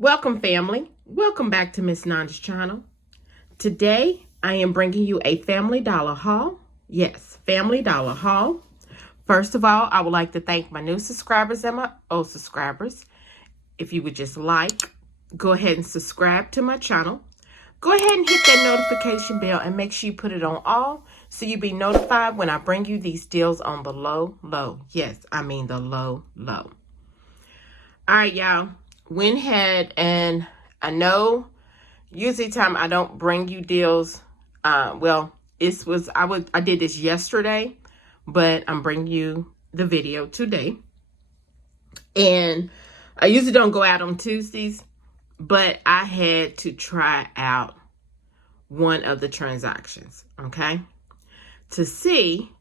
Welcome, family. Welcome back to Miss Nanda's channel. Today, I am bringing you a Family Dollar haul. Yes, Family Dollar haul. First of all, I would like to thank my new subscribers and my old subscribers. If you would just go ahead and subscribe to my channel. Go ahead and hit that notification bell and make sure you put it on all so you'll be notified when I bring you these deals on the low. Yes, I mean the low. All right, y'all. Went ahead and I know usually time I don't bring you deals. I did this yesterday, but I'm bringing you the video today. And I usually don't go out on Tuesdays, but I had to try out one of the transactions, okay, to see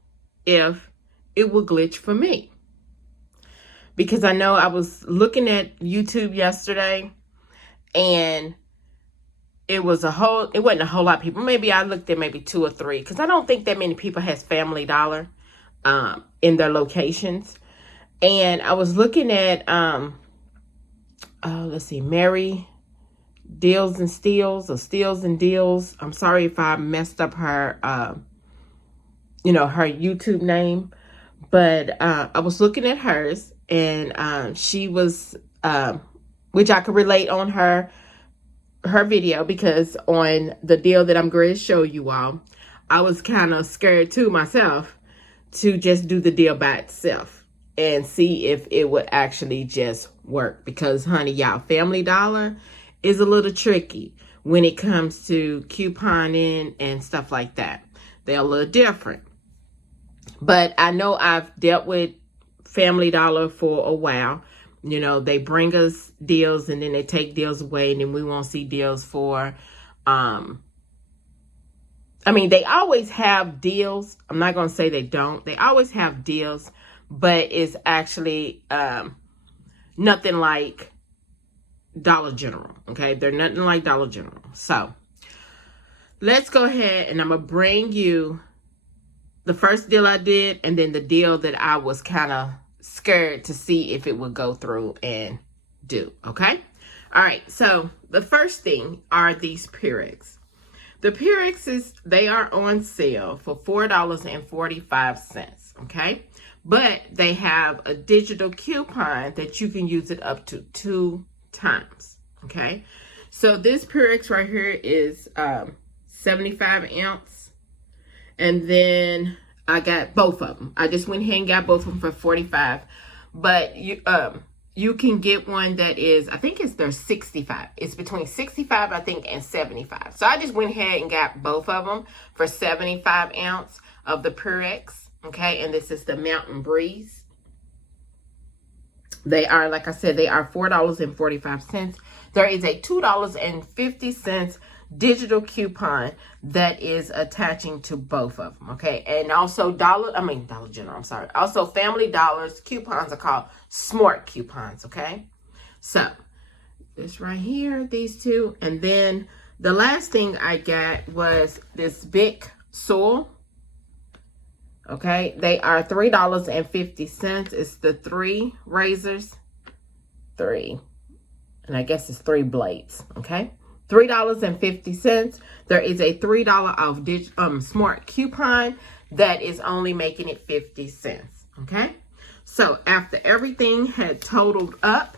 if it will glitch for me. Because I know I was looking at YouTube yesterday and it wasn't a whole lot of people. Maybe I looked at maybe 2 or 3 because I don't think that many people has Family Dollar in their locations. And I was looking at, let's see, Mary Deals and Steals or Steals and Deals. I'm sorry if I messed up her, her YouTube name. But I was looking at hers. And she was, which I could relate on her video, because on the deal that I'm going to show you all, I was kind of scared too myself to just do the deal by itself and see if it would actually just work. Because, honey, y'all, Family Dollar is a little tricky when it comes to couponing and stuff like that. They're a little different. But I know I've dealt with Family Dollar for a while. You know, they bring us deals and then they take deals away, and then we won't see deals for, they always have deals. I'm not going to say they don't. They always have deals, but it's actually nothing like Dollar General, okay? They're nothing like Dollar General. So, let's go ahead and I'm going to bring you the first deal I did, and then the deal that I was kind of scared to see if it would go through and do, okay? All right, so the first thing are these Chere'ers. The Chere'ers, they are on sale for $4.45, okay? But they have a digital coupon that you can use it up to 2 times, okay? So this Chere'er right here is 75 ounce. And then I got both of them. I just went ahead and got both of them for 45. But you can get one that is, I think they're 65. It's between 65, I think, and 75. So I just went ahead and got both of them for 75 ounce of the Chere'er. Okay, and this is the Mountain Breeze. They are, like I said, they are $4.45. There is a $2.50 digital coupon that is attaching to both of them, okay? And also Dollar General, I'm sorry. Also, Family Dollar's coupons are called Smart coupons, okay? So, this right here, these two. And then the last thing I got was this Big Soil, okay? They are $3.50. It's the 3 razors. 3. And I guess it's 3 blades, okay? $3.50. There is a $3 off Smart coupon that is only making it 50 cents. Okay. So after everything had totaled up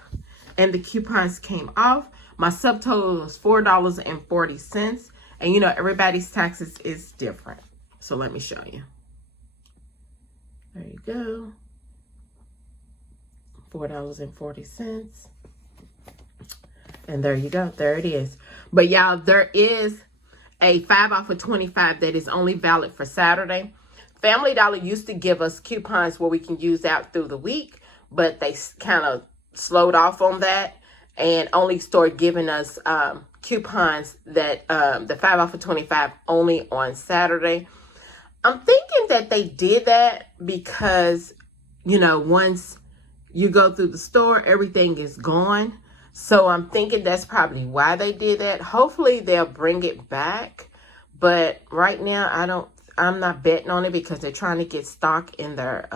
and the coupons came off, my subtotal was $4.40. And you know, everybody's taxes is different. So let me show you. There you go. $4.40. And there you go. There it is. But y'all, there is a 5 off of 25 that is only valid for Saturday. Family Dollar used to give us coupons where we can use out through the week, but they kind of slowed off on that and only started giving us coupons that the 5 off of 25 only on Saturday. I'm thinking that they did that because, you know, once you go through the store, everything is gone. So I'm thinking that's probably why they did that. Hopefully they'll bring it back. But right now, I'm not betting on it because they're trying to get stock in their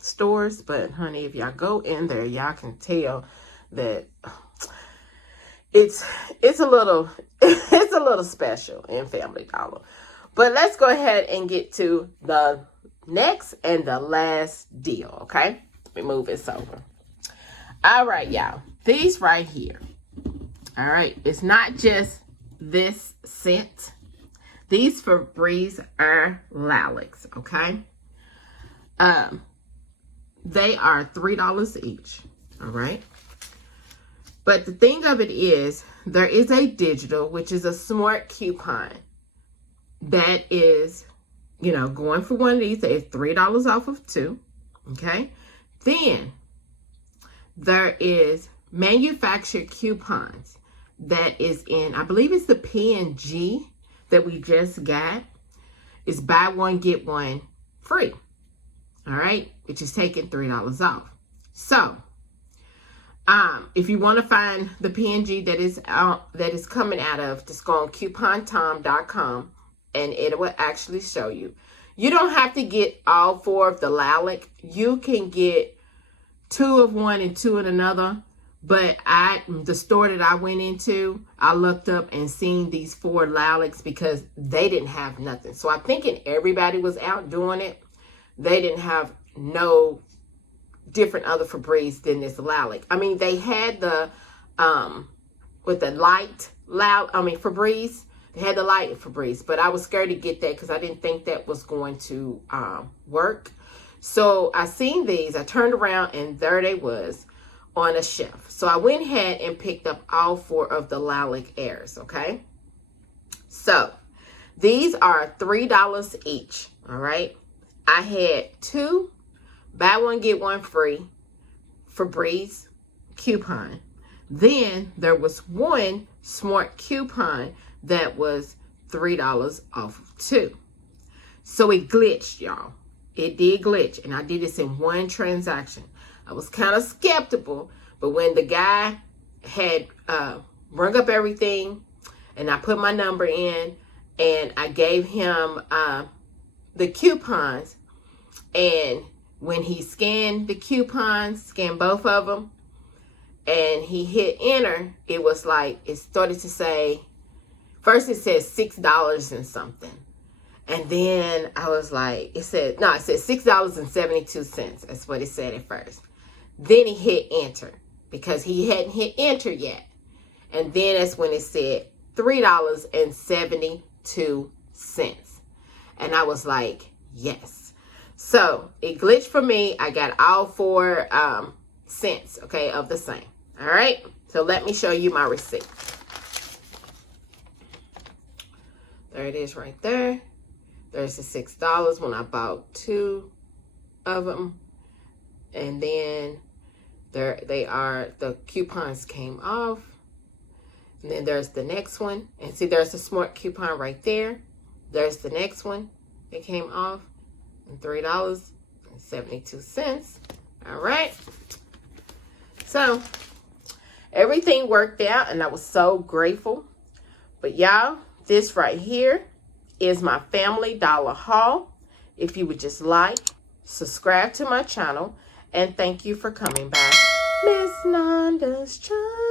stores. But honey, if y'all go in there, y'all can tell that it's a little it's a little special in Family Dollar. But let's go ahead and get to the next and the last deal, okay? Let me move this over. All right, y'all. These right here. All right. It's not just this scent. These Febreze are lilacs, okay? They are $3 each, all right? But the thing of it is, there is a digital, which is a smart coupon that is, going for one of these. It's $3 off of 2, okay? Then there is manufactured coupons that is in, I believe it's the P&G that we just got. It's buy one, get one free, all right? Which is taking $3 off. So, if you want to find the P&G that is coming out of, just go on coupontom.com and it will actually show you. You don't have to get all 4 of the lilac. You can get 2 of one and 2 of another. But the store that I went into, I looked up and seen these 4 lilacs because they didn't have nothing. So I'm thinking everybody was out doing it. They didn't have no different other Febreze than this lilac. I mean, they had the with the light Febreze. They had the light Febreze, but I was scared to get that because I didn't think that was going to work. So I seen these. I turned around and there they was on a shelf. So I went ahead and picked up all 4 of the lilac airs. Okay. So these are $3 each. All right. I had 2 buy one, get one free Febreze coupon. Then there was 1 smart coupon that was $3 off of 2. So it glitched, y'all. It did glitch. And I did this in one transaction. I was kind of skeptical. But when the guy had rung up everything and I put my number in and I gave him the coupons, and when he scanned the coupons, scanned both of them, and he hit enter, it was like, it started to say, first it said $6 and something. And then I was like, it said $6.72. That's what it said at first. Then he hit enter because he hadn't hit enter yet. And then that's when it said $3.72. And I was like, yes. So it glitched for me. I got all 4 cents, okay, of the same. All right. So let me show you my receipt. There it is right there. There's the $6 when I bought 2 of them. And then there they are. The coupons came off. And then there's the next one. And see, there's the smart coupon right there. There's the next one that came off. And $3.72. All right. So everything worked out and I was so grateful. But y'all, this right here is my Family Dollar haul. If you would just like, subscribe to my channel, and thank you for coming by Miss Nanda's channel.